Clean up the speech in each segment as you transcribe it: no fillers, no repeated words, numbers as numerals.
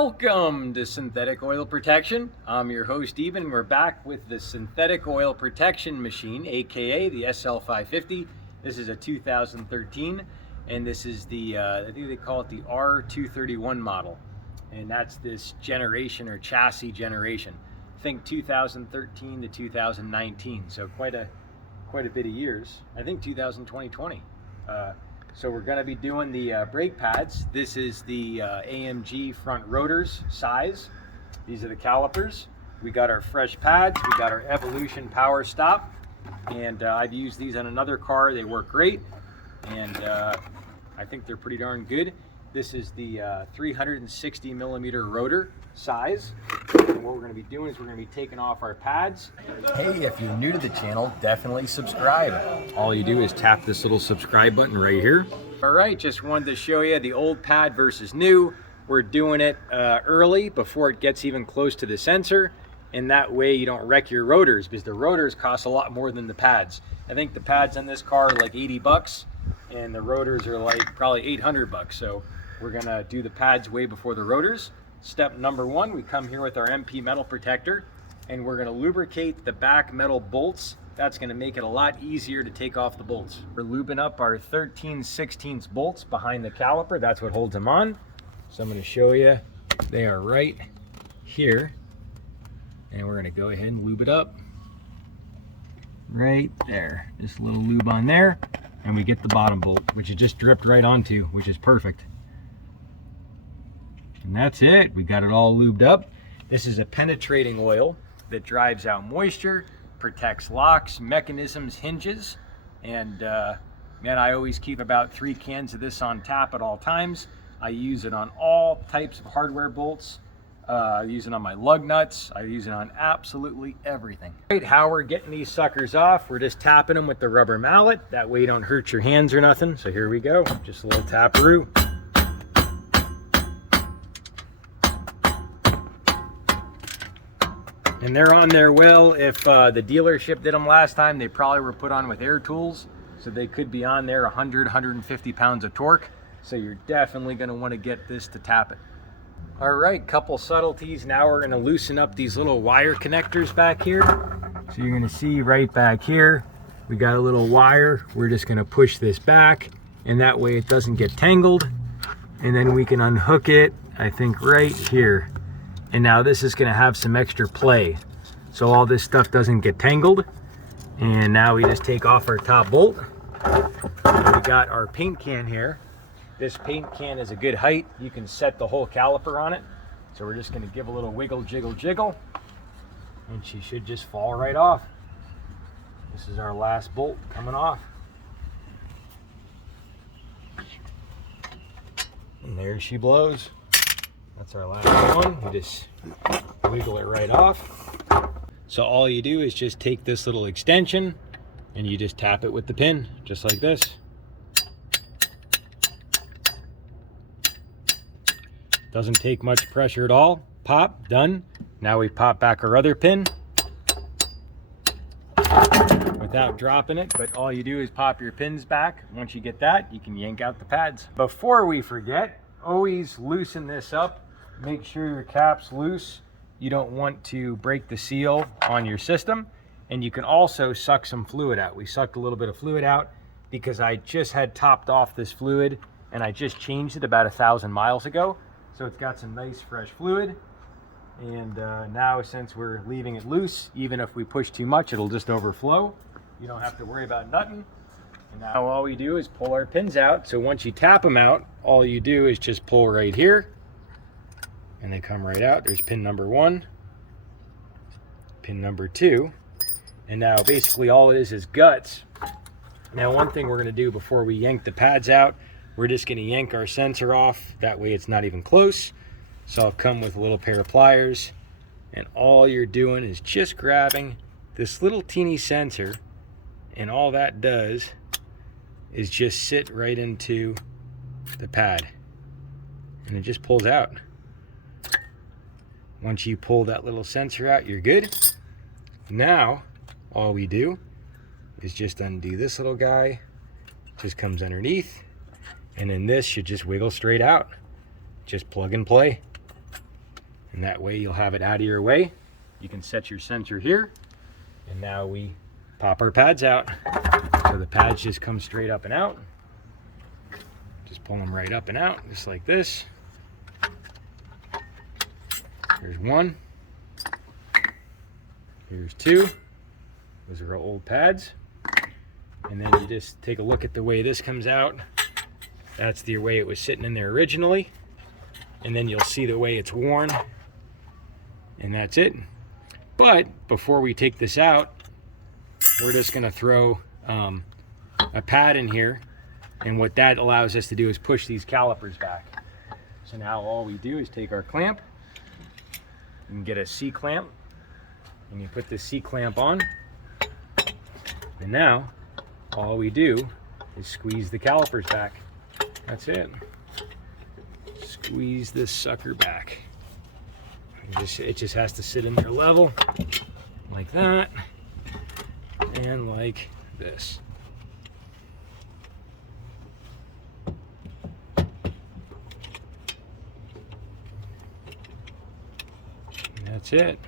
Welcome to Synthetic Oil Protection. I'm your host Eben, and we're back with the Synthetic Oil Protection Machine, aka the SL550. This is a 2013, and this is the, I think they call it the R231 model. And that's this generation or chassis generation. Think 2013 to 2019, so quite a bit of years. I think 2020. So we're going to be doing the brake pads. This is the AMG front rotors size. These are the calipers. We got our fresh pads. We got our Evolution power stop. And I've used these on another car. They work great. And I think they're pretty darn good. This is the 360 millimeter rotor size. And what we're going to be doing is we're going to be taking off our pads. Hey, if you're new to the channel, definitely subscribe. All you do is tap this little subscribe button right here. All right, just wanted to show you the old pad versus new. We're doing it early before it gets even close to the sensor. And that way you don't wreck your rotors, because the rotors cost a lot more than the pads. I think the pads on this car are like 80 bucks and the rotors are like probably 800 bucks. So we're gonna do the pads way before the rotors. Step number one, we come here with our MP Metal Protector and we're gonna lubricate the back metal bolts. That's gonna make it a lot easier to take off the bolts. We're lubing up our 13/16 bolts behind the caliper. That's what holds them on. So I'm gonna show you, they are right here. And we're gonna go ahead and lube it up. Right there, just a little lube on there. And we get the bottom bolt, which it just dripped right onto, which is perfect. And that's it, we got it all lubed up. This is a penetrating oil that drives out moisture, protects locks, mechanisms, hinges. And man, I always keep about 3 cans of this on tap at all times. I use it on all types of hardware bolts. I use it on my lug nuts. I use it on absolutely everything. Right, how we're getting these suckers off, we're just tapping them with the rubber mallet. That way you don't hurt your hands or nothing. So here we go, just a little taparoo. And they're on there well. If the dealership did them last time, they probably were put on with air tools. So they could be on there 100, 150 pounds of torque. So you're definitely gonna wanna get this to tap it. All right, couple subtleties. Now we're gonna loosen up these little wire connectors back here. So you're gonna see right back here, we got a little wire. We're just gonna push this back and that way it doesn't get tangled. And then we can unhook it, I think right here. And now this is gonna have some extra play. So all this stuff doesn't get tangled. And now we just take off our top bolt. And we got our paint can here. This paint can is a good height. You can set the whole caliper on it. So we're just gonna give a little wiggle, jiggle, jiggle. And she should just fall right off. This is our last bolt coming off. And there she blows. That's our last one. We just wiggle it right off. So all you do is just take this little extension and you just tap it with the pin, just like this. Doesn't take much pressure at all. Pop, done. Now we pop back our other pin without dropping it, but all you do is pop your pins back. Once you get that, you can yank out the pads. Before we forget, always loosen this up. Make sure your cap's loose. You don't want to break the seal on your system. And you can also suck some fluid out. We sucked a little bit of fluid out because I just had topped off this fluid and I just changed it about 1,000 miles ago. So it's got some nice fresh fluid. And now since we're leaving it loose, even if we push too much, it'll just overflow. You don't have to worry about nutting. And now all we do is pull our pins out. So once you tap them out, all you do is just pull right here and they come right out. There's pin number 1, pin number 2. And now basically all it is guts. Now one thing we're gonna do before we yank the pads out, we're just gonna yank our sensor off. That way it's not even close. So I'll come with a little pair of pliers and all you're doing is just grabbing this little teeny sensor and all that does is just sit right into the pad and it just pulls out. Once you pull that little sensor out, you're good. Now, all we do is just undo this little guy, just comes underneath. And then this should just wiggle straight out. Just plug and play. And that way you'll have it out of your way. You can set your sensor here. And now we pop our pads out. So the pads just come straight up and out. Just pull them right up and out, just like this. Here's one. Here's two. Those are our old pads. And then you just take a look at the way this comes out. That's the way it was sitting in there originally. And then you'll see the way it's worn. And that's it. But before we take this out, we're just going to throw a pad in here. And what that allows us to do is push these calipers back. So now all we do is take our clamp. You can get a C-clamp. And you put the C-clamp on. And now all we do is squeeze the calipers back. That's it. Squeeze this sucker back. It just has to sit in there level, like that, and like this. And that's it.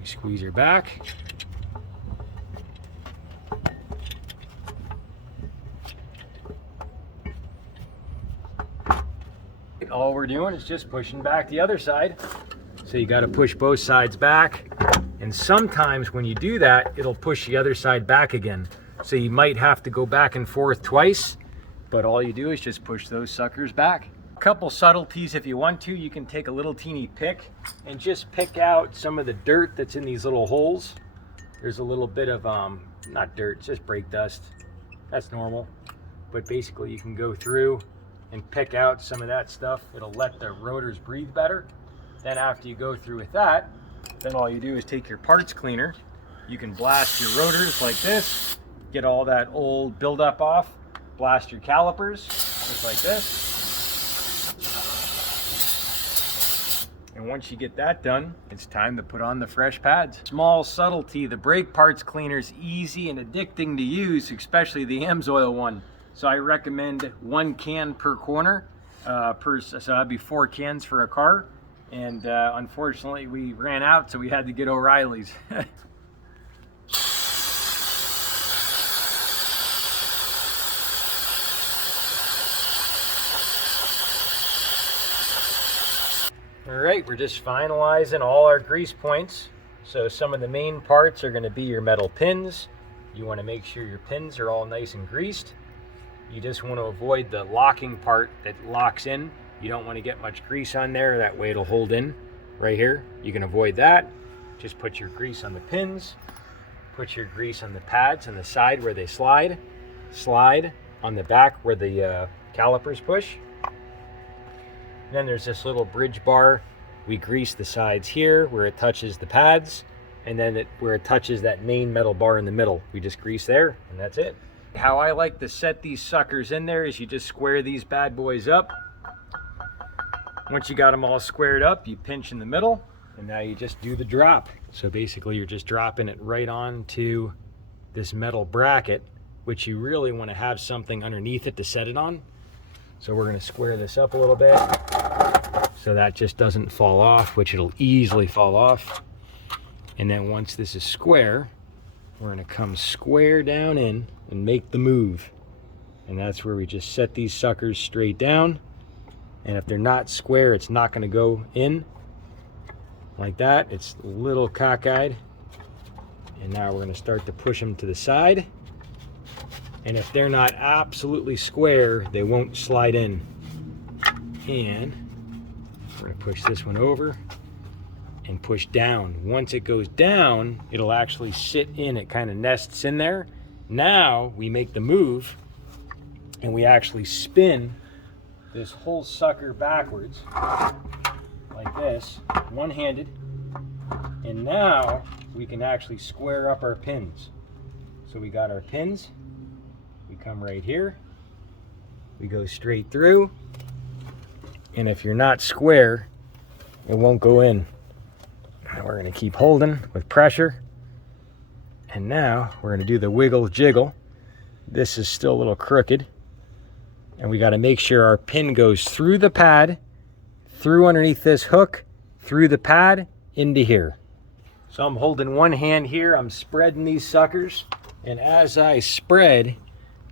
We squeeze her back. All we're doing is just pushing back the other side. So you got to push both sides back. And sometimes when you do that, it'll push the other side back again. So you might have to go back and forth twice, but all you do is just push those suckers back. A couple subtleties if you want to. You can take a little teeny pick and just pick out some of the dirt that's in these little holes. There's a little bit of, not dirt, it's just brake dust. That's normal. But basically you can go through and pick out some of that stuff. It'll let the rotors breathe better. Then after you go through with that, then all you do is take your parts cleaner. You can blast your rotors like this, get all that old buildup off, blast your calipers just like this. And once you get that done, it's time to put on the fresh pads. Small subtlety, the brake parts cleaner is easy and addicting to use, especially the AMSOIL one. So I recommend 1 can per corner, so that'd be 4 cans for a car. And unfortunately we ran out, so we had to get O'Reilly's. All right, we're just finalizing all our grease points. So some of the main parts are going to be your metal pins. You want to make sure your pins are all nice and greased. You just want to avoid the locking part that locks in. You don't want to get much grease on there. That way it'll hold in right here. You can avoid that. Just put your grease on the pins. Put your grease on the pads on the side where they slide. Slide on the back where the calipers push. And then there's this little bridge bar. We grease the sides here where it touches the pads. And then where it touches that main metal bar in the middle. We just grease there and that's it. How I like to set these suckers in there is you just square these bad boys up. Once you got them all squared up, you pinch in the middle, and now you just do the drop. So basically you're just dropping it right onto this metal bracket, which you really want to have something underneath it to set it on. So we're going to square this up a little bit so that just doesn't fall off, which it'll easily fall off. And then once this is square, we're going to come square down in and make the move. And that's where we just set these suckers straight down. And if they're not square, it's not going to go in like that. It's a little cockeyed. And now we're going to start to push them to the side. And if they're not absolutely square, they won't slide in. And we're going to push this one over and push down. Once it goes down, it'll actually sit in. It kind of nests in there. Now we make the move and we actually spin this whole sucker backwards like this, one-handed. And now we can actually square up our pins. So we got our pins. We come right here. We go straight through. And if you're not square, it won't go in. Now we're going to keep holding with pressure. And now we're going to do the wiggle jiggle. This is still a little crooked. And we got to make sure our pin goes through the pad through underneath this hook, through the pad, into here. So I'm holding one hand here, I'm spreading these suckers, and as I spread,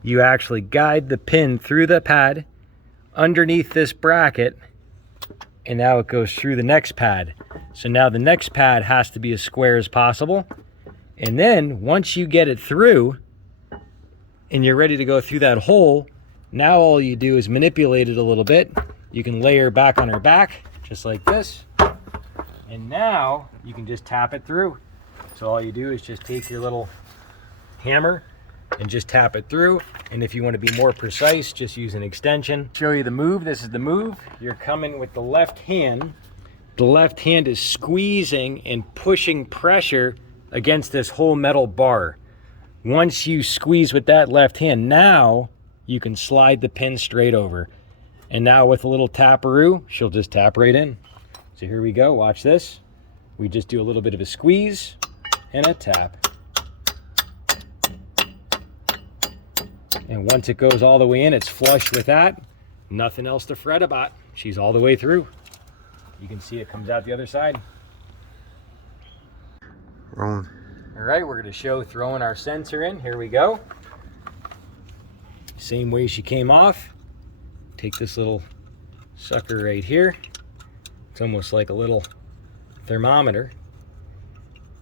you actually guide the pin through the pad, underneath this bracket, and now it goes through the next pad. So now the next pad has to be as square as possible. And then once you get it through, and you're ready to go through that hole, now all you do is manipulate it a little bit. You can lay her back on her back, just like this. And now you can just tap it through. So all you do is just take your little hammer and just tap it through. And if you want to be more precise, just use an extension. Show you the move. This is the move. You're coming with the left hand. The left hand is squeezing and pushing pressure against this whole metal bar. Once you squeeze with that left hand, now you can slide the pin straight over. And now with a little taparoo, she'll just tap right in. So here we go, watch this. We just do a little bit of a squeeze and a tap. And once it goes all the way in, it's flush with that. Nothing else to fret about. She's all the way through. You can see it comes out the other side. Rolling. All right, we're gonna show throwing our sensor in. Here we go. Same way she came off. Take this little sucker right here. It's almost like a little thermometer.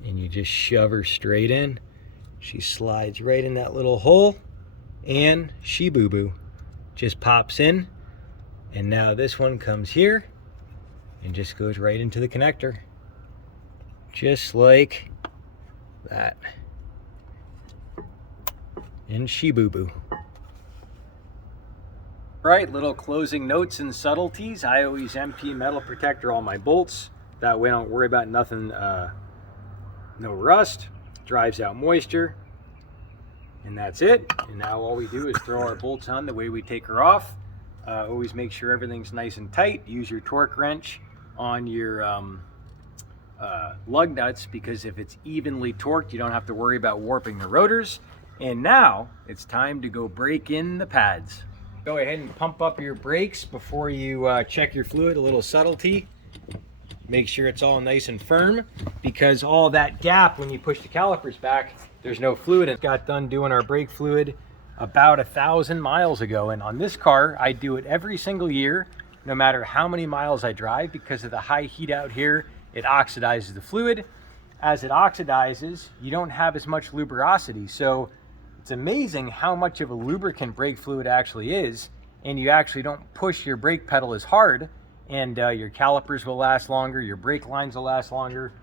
And you just shove her straight in. She slides right in that little hole, and she boo-boo just pops in. And now this one comes here and just goes right into the connector. Just like that. And she boo-boo. Right, little closing notes and subtleties. I always MP Metal Protector all my bolts. That way I don't worry about nothing, no rust. Drives out moisture. And that's it. And now all we do is throw our bolts on the way we take her off. Always make sure everything's nice and tight. Use your torque wrench on your lug nuts, because if it's evenly torqued, you don't have to worry about warping the rotors. And now it's time to go brake in the pads. Go ahead and pump up your brakes before you check your fluid. A little subtlety. Make sure it's all nice and firm, because all that gap when you push the calipers back, there's no fluid. It got done doing our brake fluid about 1,000 miles ago. And on this car, I do it every single year, no matter how many miles I drive. Because of the high heat out here, it oxidizes the fluid. As it oxidizes, you don't have as much lubricity. So it's amazing how much of a lubricant brake fluid actually is, and you actually don't push your brake pedal as hard, and your calipers will last longer, your brake lines will last longer,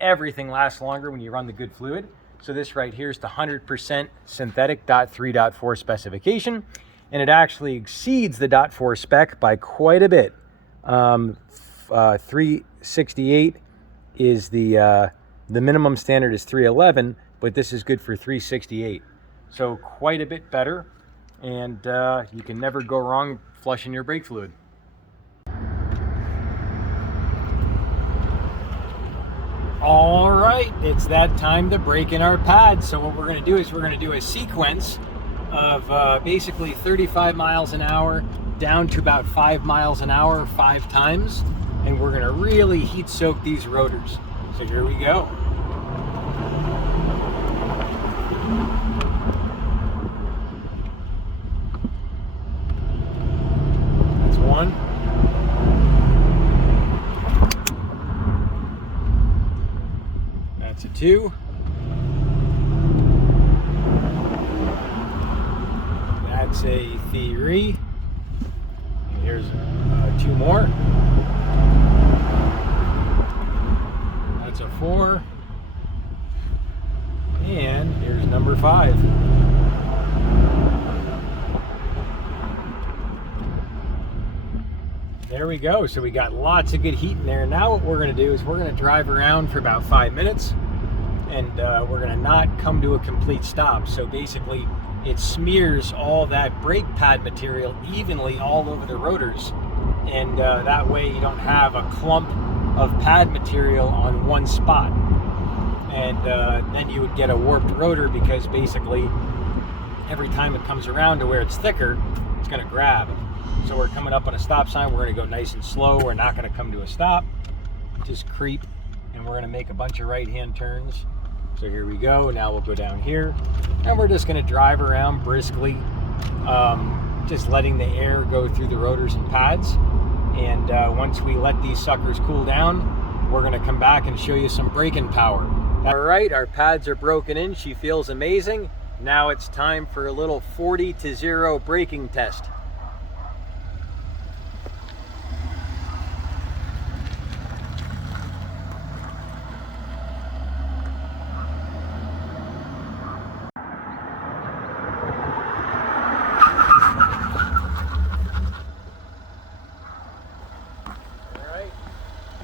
everything lasts longer when you run the good fluid. So this right here is the 100% synthetic .3.4 specification, and it actually exceeds the .4 spec by quite a bit. 368 is the minimum standard is 311, but this is good for 368. So quite a bit better, and you can never go wrong flushing your brake fluid. All right, it's that time to brake in our pads. So what we're going to do is we're going to do a sequence of basically 35 miles an hour down to about 5 miles an hour 5 times, and we're going to really heat soak these rotors. So here we go. One. That's a 2. That's a 3. And here's 2 more. That's a 4. And here's number 5. There we go. So we got lots of good heat in there. Now what we're going to do is we're going to drive around for about 5 minutes, and we're going to not come to a complete stop. So basically it smears all that brake pad material evenly all over the rotors, and that way you don't have a clump of pad material on one spot, and then you would get a warped rotor, because basically every time it comes around to where it's thicker, it's going to grab. So we're coming up on a stop sign. We're going to go nice and slow. We're not going to come to a stop. Just creep, and we're going to make a bunch of right-hand turns. So here we go. Now we'll go down here, and we're just going to drive around briskly, just letting the air go through the rotors and pads. And once we let these suckers cool down, we're going to come back and show you some braking power. All right, our pads are broken in. She feels amazing. Now it's time for a little 40 to 0 braking test.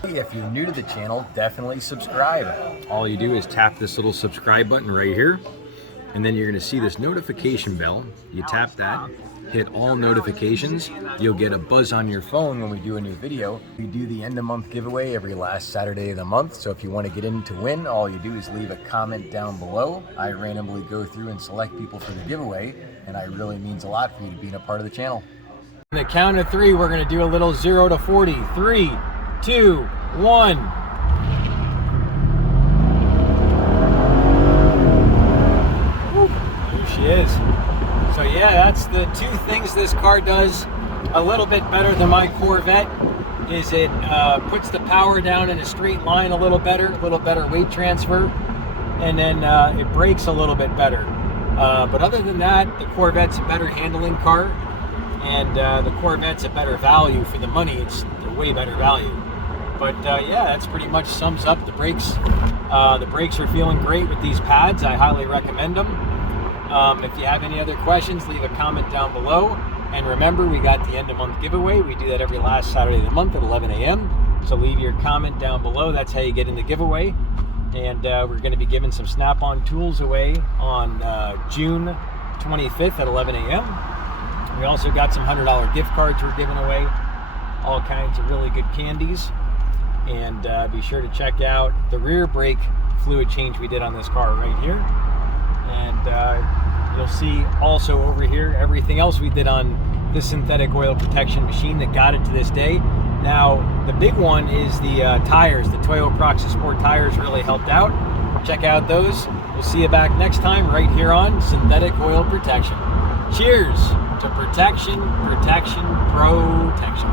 If you're new to the channel, definitely subscribe. All you do is tap this little subscribe button right here, and then you're going to see this notification bell. You tap that, hit all notifications. You'll get a buzz on your phone when we do a new video. We do the end of month giveaway every last Saturday of the month, so if you want to get in to win, all you do is leave a comment down below. I randomly go through and select people for the giveaway, and it really means a lot for you to being a part of the channel. On the count of 3, we're going to do a little 0 to 40. 3, 2, 1. There she is. So yeah, that's the 2 things this car does a little bit better than my Corvette. Is it puts the power down in a straight line a little better weight transfer, and then it brakes a little bit better. But other than that, the Corvette's a better handling car, and the Corvette's a better value for the money. It's a way better value. But yeah, that's pretty much sums up the brakes. The brakes are feeling great with these pads. I highly recommend them. If you have any other questions, leave a comment down below. And remember, we got the end of month giveaway. We do that every last Saturday of the month at 11 a.m. So leave your comment down below. That's how you get in the giveaway. And we're going to be giving some snap-on tools away on June 25th at 11 a.m. We also got some $100 gift cards we're giving away. All kinds of really good candies. And be sure to check out the rear brake fluid change we did on this car right here. And you'll see also over here everything else we did on this synthetic oil protection machine that got it to this day. Now, the big one is the tires. The Toyo Proxy Sport tires really helped out. Check out those. We'll see you back next time right here on Synthetic Oil Protection. Cheers to protection, protection, protection.